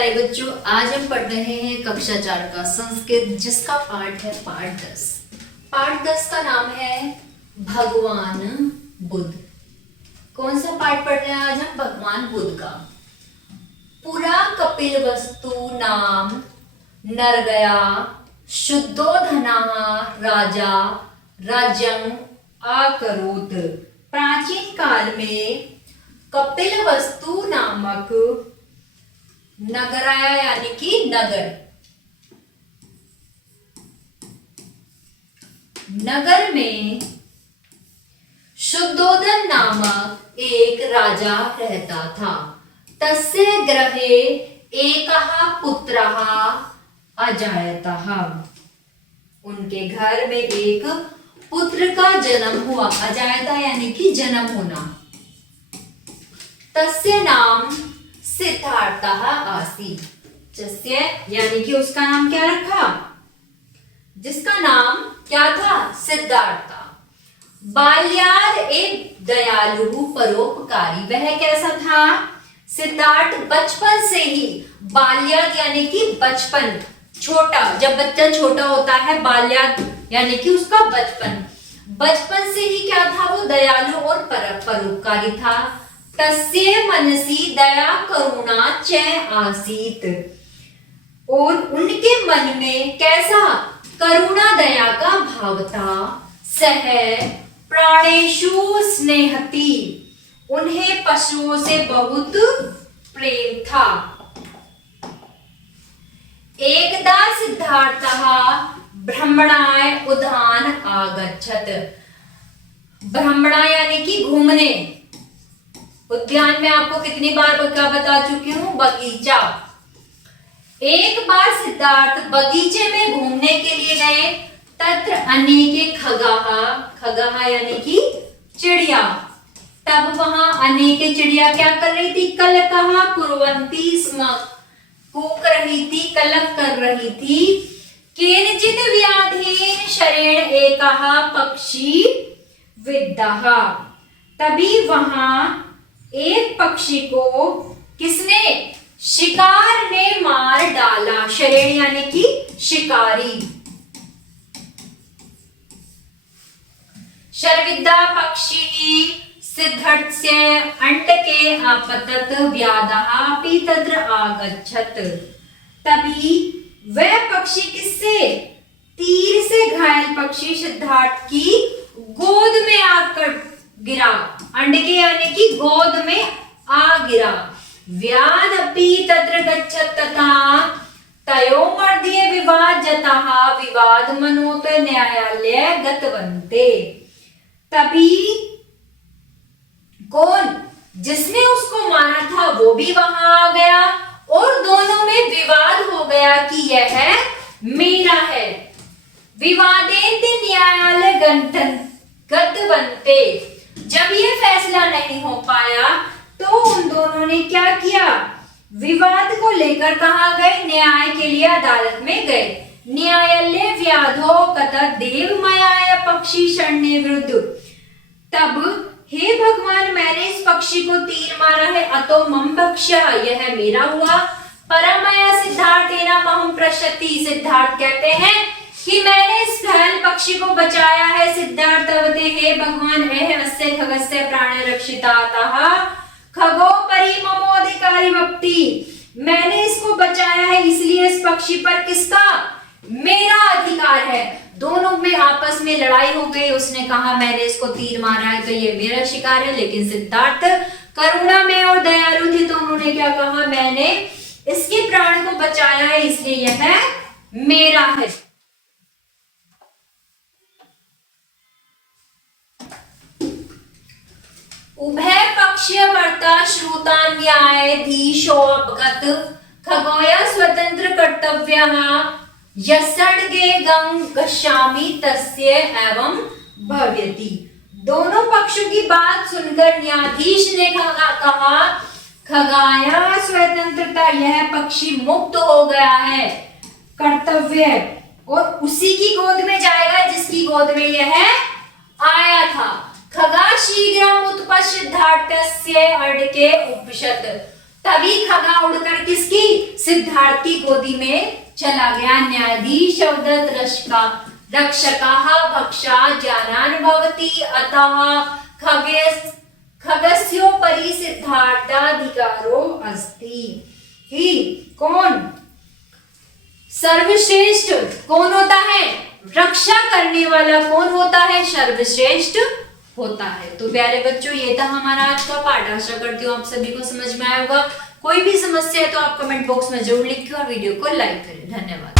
प्यारे बच्चों, आज हम पढ़ रहे हैं कक्षा 4 का संस्कृत, जिसका पाठ है पाठ 10। पाठ 10 का नाम है भगवान बुद्ध। कौन सा पाठ पढ़ रहे हैं आज हम? भगवान बुद्ध का। पुरा कपिल वस्तु नाम नरगया शुद्धोधना राजा राज्यं आकरोत। प्राचीन काल में कपिल वस्तु नामक नगराया यानी कि नगर में शुद्धोधन नामक एक राजा रहता था। तस्य गृहे एकः पुत्रः अजायतः। उनके घर में एक पुत्र का जन्म हुआ। अजायता यानी कि जन्म होना। तस्य नाम सिद्धार्थः आसीत्। तस्य यानी कि उसका नाम क्या रखा? जिसका नाम क्या था? सिद्धार्थ था। बाल्याद एक दयालु परोपकारी। वह कैसा था? सिद्धार्थ बचपन से ही, बाल्याद यानी कि बचपन, छोटा, जब बच्चा छोटा होता है, बाल्याद यानी कि उसका बचपन से ही क्या था? वो दयालु और परोपकारी था। तस्य मनसि दया करुणा च आसीत। और उनके मन में कैसा? करुणा दया का भाव था। सह प्राणेषु स्नेहति। उन्हें पशुओं से बहुत प्रेम था। एकदा सिद्धार्थः ब्रह्मणाय उद्यान आगच्छत। ब्रह्मणा यानी कि घूमने। उद्यान में आपको कितनी बार बता चुकी हूं? बगीचा। एक बार सिद्धार्थ बगीचे में घूमने के लिए गए। तत्र अनेके खगाः यानी कि चिड़िया। तब वहां अनेके चिड़िया क्या कर रही थी? कलकः कुर्वन्ति स्म। कूक रही थी, कलक कर रही थी। केनचित् व्याधेन शरेण एकः पक्षी विद्धः। तभी वहां एक पक्षी को किसने? शिकार ने मार डाला। शरेण यानी कि शिकारी। शर्विद्धा पक्षी सिद्धस्य अंटके आपतत व्याधः अपि तत्र आगच्छत। तभी वह पक्षी किससे? तीर से घायल पक्षी सिद्धार्थ की गोद में आकर गिरा। अंडके यानी कि गोद में आ गिरा। व्याध अपि तत्र गच्छत तथा तयोः मध्ये विवाद जतः विवाद मनोत न्यायालय गतवन्ते। तभी कौन? जिसने उसको मारा था वो भी वहां आ गया और दोनों में विवाद हो गया कि यह मेरा है। विवादेन न्यायालय गतवन्ते। जब ये फैसला नहीं हो पाया तो उन दोनों ने क्या किया? विवाद को लेकर कहां गए? न्याय के लिए अदालत में गए। न्यायालय व्याधो कतः देवमयाय पक्षी शरण्य विरुद्ध। तब हे भगवान, मैंने इस पक्षी को तीर मारा है, अतो मम पक्षः, यह मेरा हुआ। परमया सिद्धार्थेन महं पश्यति। सिद्धार्थ कहते हैं कि मैंने इस घायल पक्षी को बचाया है। सिद्धार्थ अवते, हे भगवान, अस्य खगस्य प्राण रक्षितातः खगो परि ममोधिकारी भक्ति। मैंने इसको बचाया है, इसलिए इस पक्षी पर किसका? मेरा अधिकार है। दोनों में आपस में लड़ाई हो गई। उसने कहा मैंने इसको तीर मारा है तो ये मेरा शिकार है, लेकिन सिद्धार्थ करुणा में और दयालु थे तो उन्होंने क्या कहा? मैंने इसके प्राण को बचाया है, इसलिए यह मेरा है। उभय पक्षवर्ता श्रुता न्यायाधीशो अवगत खगोय स्वतंत्र कर्तव्यः यस्सर्गे गच्छामि तस्य एवं भव्यति। दोनों पक्षों की बात सुनकर न्यायाधीश ने कहा खगाया स्वतंत्रता, यह पक्षी मुक्त हो गया है, कर्तव्य, और उसी की गोद में जाएगा जिसकी गोद में यह आया था। खगा शीघ्रम उत्पश्य सिद्धार्थस्य अर्ढके उपविशत। तभी खगा उड़कर किसकी, सिद्धार्थ की गोदी में चला गया। न्यायाधीश अवदत् रक्षकाः भक्षा ज्ञानान् भवति अतः खगस्योपरि सिद्धार्थाधिकारो अस्ति। ही कौन, सर्वश्रेष्ठ कौन होता है, रक्षा करने वाला कौन होता है, सर्वश्रेष्ठ होता है। तो प्यारे बच्चों, ये था हमारा आज का पाठ। आशा करती हूँ आप सभी को समझ में आया होगा। कोई भी समस्या है तो आप कमेंट बॉक्स में जरूर लिखिए और वीडियो को लाइक करें। धन्यवाद।